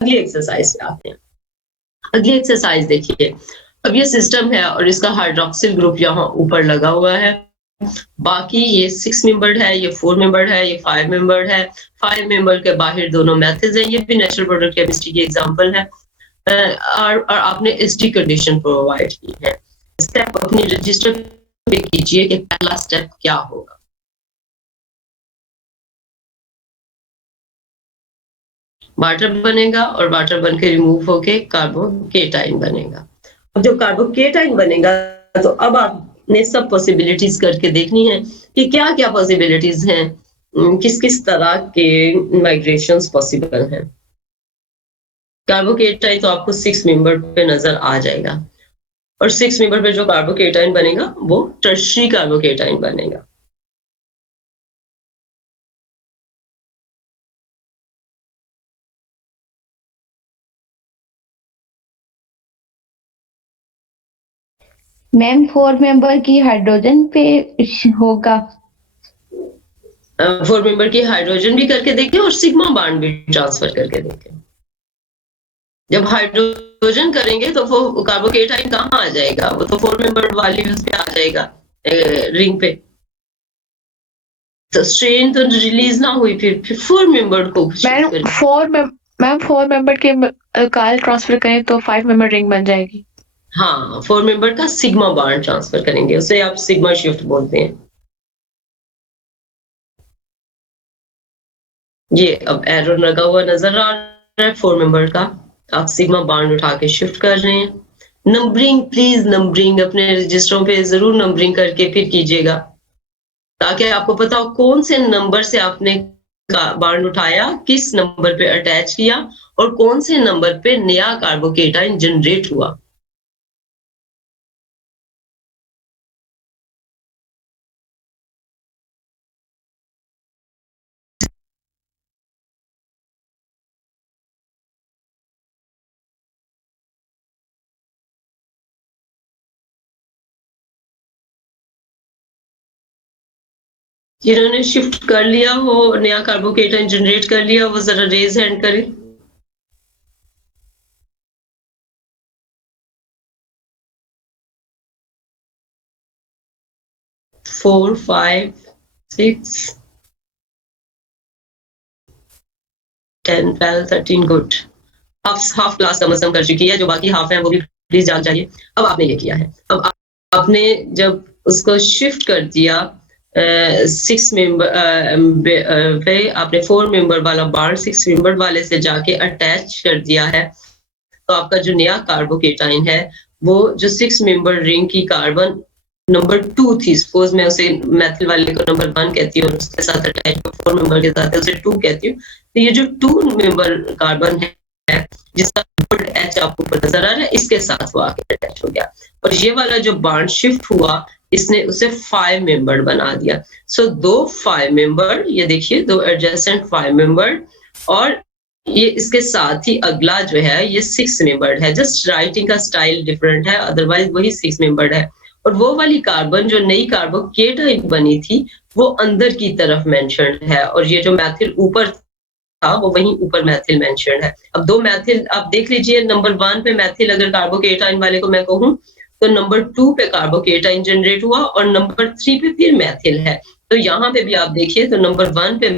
अगली एक्सरसाइज पे आते हैं। अगली एक्सरसाइज देखिए, अब ये सिस्टम है और इसका हाइड्रोक्सिल ग्रुप यहाँ ऊपर लगा हुआ है। बाकी ये 6 मेंबर्ड है, ये 4 मेंबर्ड है, ये 5 मेंबर्ड है। 5 मेंबर के बाहर दोनों मेथड्स हैं, ये भी नेचुरल प्रोडक्ट केमिस्ट्री की एग्जांपल है। और आपने एसटी कंडीशन प्रोवाइड की है। स्टेप अपनी रजिस्टर पे कीजिए कि पहला स्टेप क्या होगा। वाटर बनेगा और वाटर बन के रिमूव होके कार्बोकेटाइन बनेगा। अब जब कार्बोकेटाइन बनेगा तो अब आपने सब पॉसिबिलिटीज करके देखनी है कि क्या क्या पॉसिबिलिटीज हैं, किस किस तरह के माइग्रेशंस पॉसिबल हैं। कार्बोकेटाइन तो आपको 6 मेंबर पे नजर आ जाएगा और 6 मेंबर पे जो कार्बोकेटाइन बनेगा वो टर्शरी कार्बोकेटाइन बनेगा। मैम 4 मेंबर की हाइड्रोजन पे होगा। 4 मेंबर की हाइड्रोजन भी करके देखें और सिग्मा बॉन्ड भी ट्रांसफर करके देखें। जब हाइड्रोजन करेंगे तो वो कार्बोकेटाइन कहाँ आ जाएगा, वो तो 4 मेंबर वाली पे आ जाएगा रिंग पे। तो स्ट्रेन तो रिलीज ना हुई, फिर 4 मेंबर को मैम 4 मेंबर के काल ट्रांसफर करें तो 5 मेंबर रिंग बन जाएगी। हाँ, 4 मेंबर का सिग्मा बॉन्ड ट्रांसफर करेंगे, उसे आप सिग्मा शिफ्ट बोलते हैं। ये अब एरो लगा हुआ नजर आ रहा है 4 मेंबर का, आप सिग्मा बॉन्ड उठा के शिफ्ट कर रहे हैं। नंबरिंग, प्लीज नंबरिंग अपने रजिस्टरों पे जरूर नंबरिंग करके फिर कीजिएगा, ताकि आपको पता हो कौन से नंबर से आपने बॉन्ड उठाया, किस नंबर पे अटैच किया और कौन से नंबर पे नया कार्बोकेटाइन जनरेट हुआ। जिन्होंने शिफ्ट कर लिया हो, नया कार्बोकेटाइन जनरेट कर लिया, वो जरा रेज हैंड करें। 4, 5, 6, 10, 12, 13, गुड। हाफ क्लास कम से कम कर चुकी है, जो बाकी हाफ है वो भी प्लीज जान जाइए। अब आपने ये किया है, अब आपने जब उसको शिफ्ट कर दिया 6 मेंबर पे, आपने 4 मेंबर वाला बॉन्ड 6 मेंबर वाले से जाके अटैच कर दिया है, तो आपका जो नया कार्बोकेटाइन है वो जो 6 मेंबर रिंग की कार्बन नंबर 2 थी, सपोज मैं उसे मेथिल वाले को नंबर 1 कहती हूँ और उसके साथ अटैच 4 मेंबर के साथ उसे 2 कहती हूँ, तो ये जो 2 मेंबर कार्बन है जिसका एच आपको ऊपर नजर आ रहा है, इसके साथ वो आके अटैच हो गया और ये वाला जो बॉन्ड शिफ्ट हुआ इसने उसे 5 मेंबर बना दिया। सो 2 5 मेंबर, ये देखिए 2 एडजेसेंट 5 मेंबर, और ये इसके साथ ही अगला जो है ये 6 मेंबर्ड है। जस्ट राइटिंग का स्टाइल डिफरेंट है, अदरवाइज वही 6 मेंबर्ड है। और वो वाली कार्बन जो नई कार्बोकेटाइन बनी थी वो अंदर की तरफ मेंशन्ड है और ये जो मैथिल ऊपर था वो वहीं ऊपर मैथिल मेंशन्ड है। अब 2 मैथिल आप देख लीजिए, नंबर 1 पे मैथिल अगर कार्बोकेटाइन वाले को मैं कहूँ तो नंबर 2 पे कार्बोकेटाइन जनरेट हुआ और नंबर 3 पे फिर मैथिल है। तो यहाँ पे भी आप देखिए तो नंबर 1 पे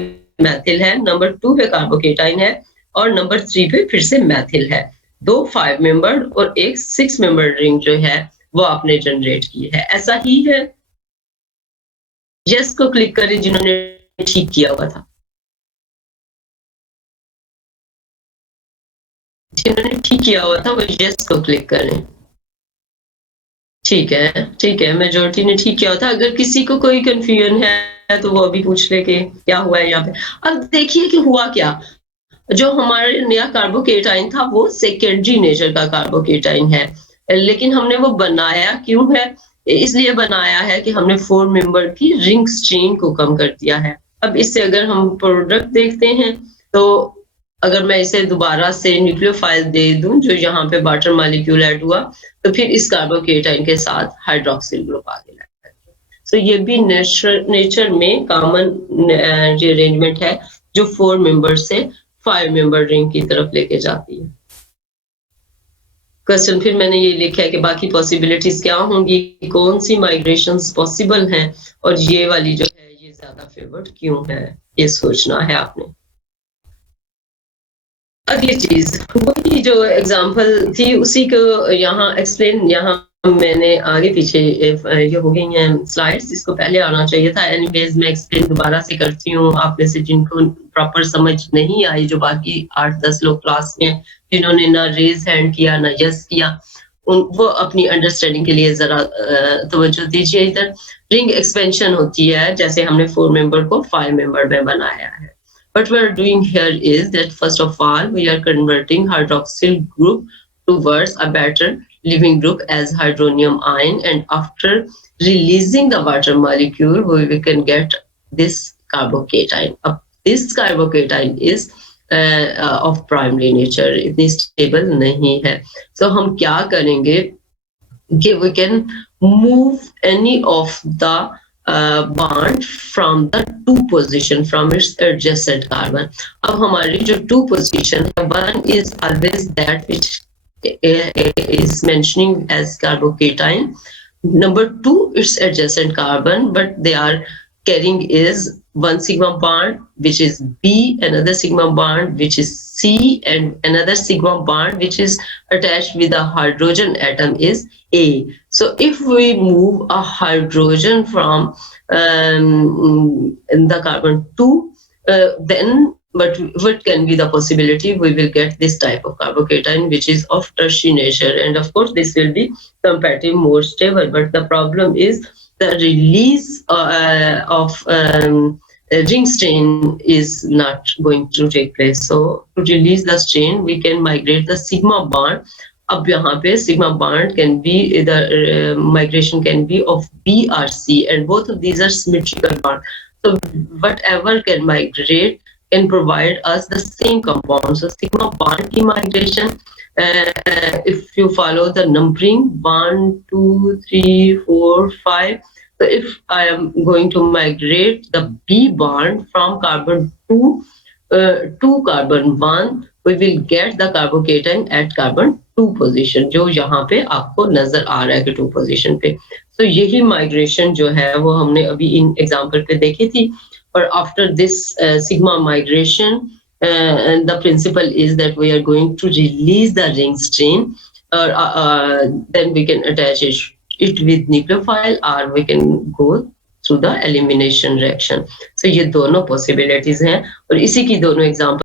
मैथिल है, नंबर 2 पे कार्बोकेटाइन है और नंबर 3 पे फिर से मैथिल है। 2 5 मेंबर और एक 6 मेंबर रिंग जो है वो आपने जनरेट की है। ऐसा ही है। यस को क्लिक करें जिन्होंने ठीक किया हुआ था, जिन्होंने ठीक किया हुआ था वो यस को क्लिक करें। ठीक है, मेजॉरिटी ने ठीक किया हुआ था। अगर किसी को कोई कंफ्यूजन है तो वो अभी पूछ ले कि क्या हुआ है यहाँ पे। अब देखिए कि हुआ क्या, जो हमारे नया कार्बोकेटाइन था वो सेकेंडरी नेचर का कार्बोकेटाइन है, लेकिन हमने वो बनाया क्यों है? इसलिए बनाया है कि हमने 4 मेंबर की रिंग स्ट्रेन को कम कर दिया है। अब इससे अगर हम प्रोडक्ट देखते हैं तो अगर मैं इसे दोबारा से न्यूक्लियोफाइल दे दूं जो यहाँ पे वाटर मॉलिक्यूल ऐड हुआ, तो फिर इस कार्बोकेटाइन के साथ हाइड्रोक्सिल ग्रुप आगे लगता है। तो ये भी नेचर में कॉमन अरेंजमेंट है जो 4 मेंबर से 5 मेंबर रिंग की तरफ लेके जाती है। क्वेश्चन फिर मैंने ये लिखा है कि बाकी पॉसिबिलिटीज क्या होंगी, कौन सी माइग्रेशंस पॉसिबल हैं और ये वाली जो है ये ज्यादा फेवर्ड क्यों है, ये सोचना है आपने। अगली चीज वही जो एग्जांपल थी उसी को यहाँ एक्सप्लेन, यहाँ मैंने आगे पीछे ये हो गई हैं स्लाइड्स, इसको पहले आना चाहिए था। एनीवेज मैं एक्सप्लेन दोबारा से करती हूँ आप में से जिनको प्रॉपर समझ नहीं आई, जो बाकी 8-10 लोग क्लास में जिन्होंने ना रेज हैंड किया ना यस किया, वो अपनी अंडरस्टैंडिंग के लिए जरा तवज्जो दीजिए। इधर रिंग एक्सपेंशन होती है, जैसे हमने 4 मेंबर को 5 मेंबर में बनाया है। What we are doing here is that first of all, we are converting hydroxyl group towards a better living group as hydronium ion, and after releasing the water molecule, we can get this carbocation. This carbocation is of primary nature, इतनी stable नहीं है। So हम क्या करेंगे कि we can move any of the bond from the 2 position from its adjacent carbon. अब हमारी जो 2 position है, one is always that which is mentioning as carbocation. Number 2 its adjacent carbon, but they are carrying is one sigma bond which is B, another sigma bond which is C, and another sigma bond which is attached with a hydrogen atom is A. So if we move a hydrogen from the carbon 2, then what can be the possibility? We will get this type of carbocation which is of tertiary nature, and of course this will be comparatively more stable. But the problem is the release of ring strain is not going to take place. So to release the strain, we can migrate the sigma bond. अब यहाँ पे sigma bond can be the migration can be of B or C, and both of these are symmetrical bond. So whatever can migrate can provide us the same compound. So sigma bond की migration, if you follow the numbering 1, 2, 3, 4, 5. So if I am going to migrate the B bond from carbon 2 to carbon 1, we will get the carbocation at carbon 2 position, जो यहाँ पे आपको नजर आ रहा है कि 2 position पे। तो यही migration जो है वो हमने अभी इन example पे देखी थी। और after this sigma migration, the principle is that we are going to release the ring strain, then we can attach it with nucleophile, or we can go through the elimination reaction. So ये दोनों possibilities हैं, और इसी की दोनों example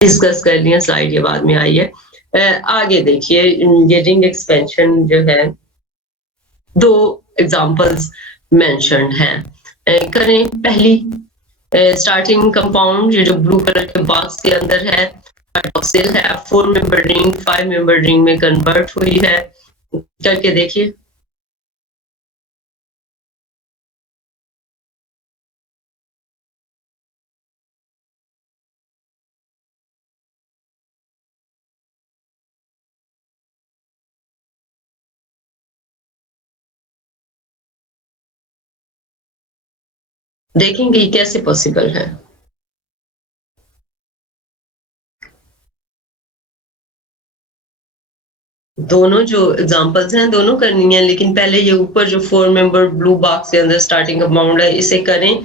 discuss कर लिया। Slide ये बाद में आई है। आगे देखिए, ये रिंग एक्सपेंशन जो है 2 एग्जांपल्स मेंशन्ड हैं। करें पहली स्टार्टिंग कंपाउंड, ये जो ब्लू कलर के बॉक्स के अंदर है, हाइड्रोक्सिल है, 4 मेंबर रिंग 5 मेंबर रिंग में कन्वर्ट हुई है। करके देखिए। देखेंगे कैसे पॉसिबल है। दोनों जो एग्जांपल्स हैं दोनों करनी है, लेकिन पहले ये ऊपर जो 4 मेंबर ब्लू बॉक्स के अंदर स्टार्टिंग कंपाउंड है इसे करें।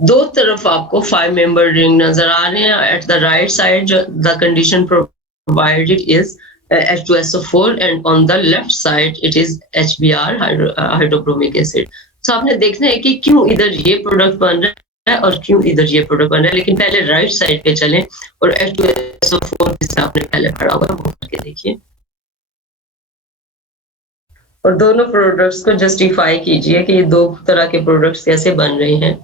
दो तरफ आपको 5 मेंबर रिंग नजर आ रहे हैं। At the right side the condition provided is H2SO4, and on the left side it is HBr, hydrobromic acid. तो आपने देखना है कि क्यों इधर ये प्रोडक्ट बन रहा है और क्यों इधर ये प्रोडक्ट बन रहा है। लेकिन पहले राइट साइड पे चलें और H2SO4 जिससे आपने पहले पढ़ा हुआ है वो करके देखिए, और दोनों प्रोडक्ट्स को जस्टिफाई कीजिए कि ये 2 तरह के प्रोडक्ट्स कैसे बन रहे हैं।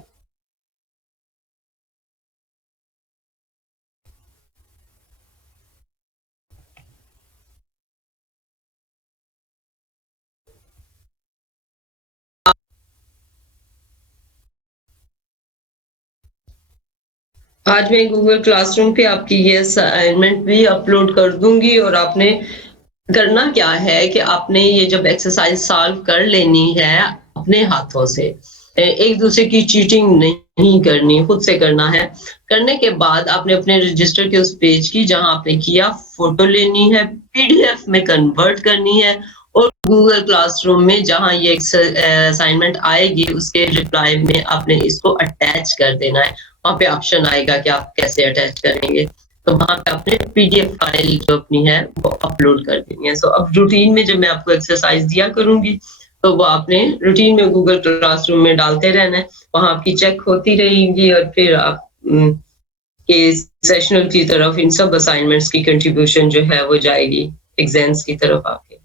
आज मैं गूगल क्लासरूम पे आपकी ये असाइनमेंट भी अपलोड कर दूंगी, और आपने करना क्या है कि आपने ये जब एक्सरसाइज सॉल्व कर लेनी है अपने हाथों से, एक दूसरे की चीटिंग नहीं नहीं करनी, खुद से करना है। करने के बाद आपने अपने रजिस्टर के उस पेज की जहाँ आपने किया फ़ोटो लेनी है, पीडीएफ में कन्वर्ट करनी है और गूगल क्लासरूम में जहाँ ये असाइनमेंट आएगी उसके रिप्लाई में आपने इसको अटैच कर देना है। वहाँ पे ऑप्शन आएगा कि आप कैसे अटैच करेंगे। तो वहाँ पे आपने पीडीएफ फाइल जो अपनी है वो अपलोड कर देनी है। सो अब रूटीन में जब मैं आपको एक्सरसाइज़ दिया करूँगी, तो वो आपने रूटीन में गूगल क्लासरूम में डालते रहना है। वहाँ आपकी चेक होती रहेंगी और फिर आप के सेशनल की तरफ इन सब असाइनमेंट्स की कंट्रीब्यूशन जो है वो जाएगी एग्जाम्स की तरफ आपके।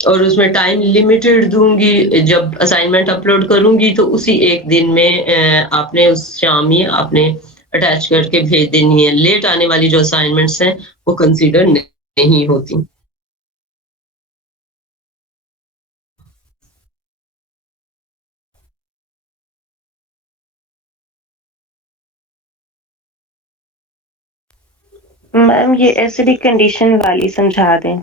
और उसमें टाइम लिमिटेड दूँगी, जब असाइनमेंट अपलोड करूँगी तो उसी एक दिन में आपने उस शाम ही आपने अटैच करके भेज देनी है। लेट आने वाली जो असाइनमेंट्स हैं, वो कंसीडर नहीं होती। मैम ये एसिडिक कंडीशन वाली समझा दें।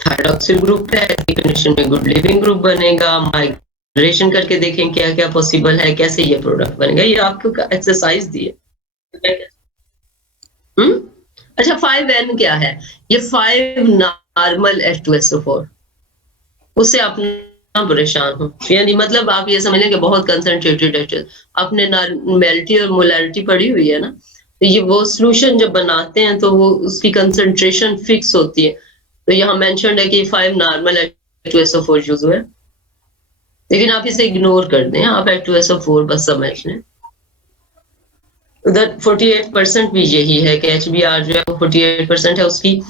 थायरॉक्सिल ग्रुप है, ऐसी कंडीशन में गुड लिविंग ग्रुप बनेगा। माइग्रेशन करके देखें क्या-क्या पॉसिबल है, कैसे ये प्रोडक्ट बनेगा। ये आपको एक्सरसाइज दी है। हुँ? अच्छा 5N क्या है? ये 5 नॉर्मल H2SO4 उससे आप ना परेशान हो। यानी मतलब आप ये समझ लें कि बहुत कंसंट्रेटेड है। आपने नॉर्मेलिटी और मोलैरिटी पढ़ी हुई है ना? तो ये वो सॉल्यूशन जब बनाते हैं तो वो उसकी कंसंट्रेशन फिक्स होती है। तो यहाँ मेंशन्ड है कि 5 नॉर्मल H2SO4 यूज़ हुआ है। लेकिन आप इसे इग्नोर कर दें, आप H2SO4 बस समझ लें। उधर 48% भी यही है कि HBr जो है वो 48% है, उसकी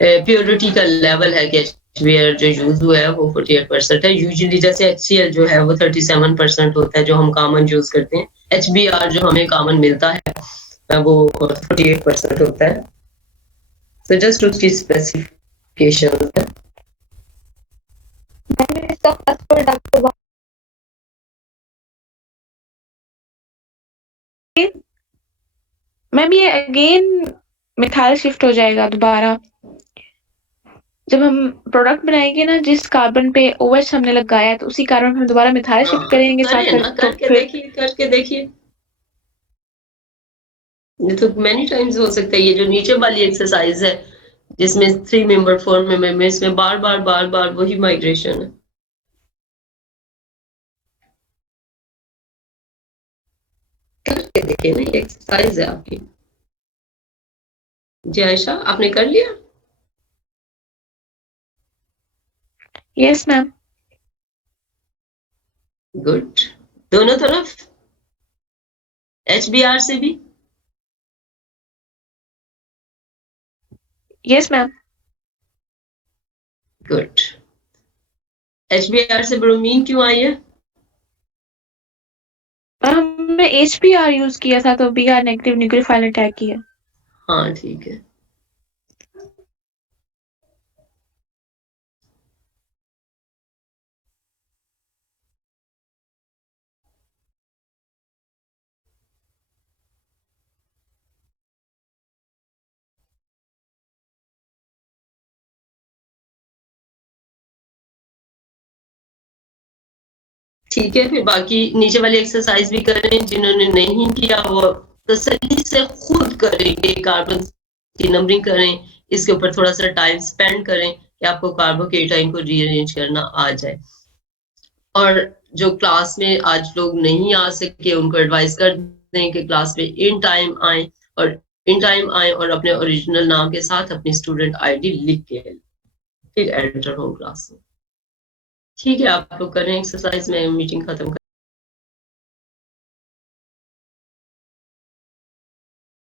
प्योरिटी का लेवल है कि HBr जो यूज़ हुआ है वो 48% है। यूजुअली जैसे HCl जो है वो 37% होता है जो हम कॉमन यूज़ करते हैं। HBr जो हमें कॉमन मिलता है वो 48% होता है। तो जस्ट उसकी स्पेसिफिकेशन है। इसका फर्स्ट प्रोडक्ट मैम ये अगेन मिथाइल शिफ्ट हो जाएगा दोबारा। जब हम प्रोडक्ट बनाएंगे ना जिस कार्बन पे OH हमने लगाया तो उसी कार्बन पे हम दोबारा मिथाइल शिफ्ट करेंगे साथ करें ना, साथ तो करके देखिए। ये तो मैनी टाइम्स हो सकता है। ये जो नीचे वाली एक्सरसाइज है जिसमें 3 मेंबर 4 मेंबर में इसमें बार-बार वही माइग्रेशन है। करके देखिए ना, ये एक्सरसाइज है आपकी। जी आयशा, आपने कर लिया? Yes ma'am. गुड। दोनों तरफ? HBr से भी? Yes ma'am. गुड। HBr से ब्रोमीन क्यों आई है? हमने HBr यूज किया था तो Br नेगेटिव न्यूक्लियोफाइल अटैक किया। हाँ ठीक है। ठीक है, फिर बाकी नीचे वाली एक्सरसाइज भी करें। जिन्होंने नहीं किया वो तसल्ली से खुद करेंगे, कार्बन की नंबरिंग करें, इसके ऊपर थोड़ा सा टाइम स्पेंड करें कि आपको कार्बोकेटाइन को रीअरेंज करना आ जाए। और जो क्लास में आज लोग नहीं आ सके उनको एडवाइस कर दें कि क्लास में इन टाइम आए और अपने ओरिजिनल नाम के साथ अपनी स्टूडेंट आईडी लिख के फिर एंटर हो क्लास में। ठीक है, आप लोग करें एक्सरसाइज में मीटिंग खत्म कर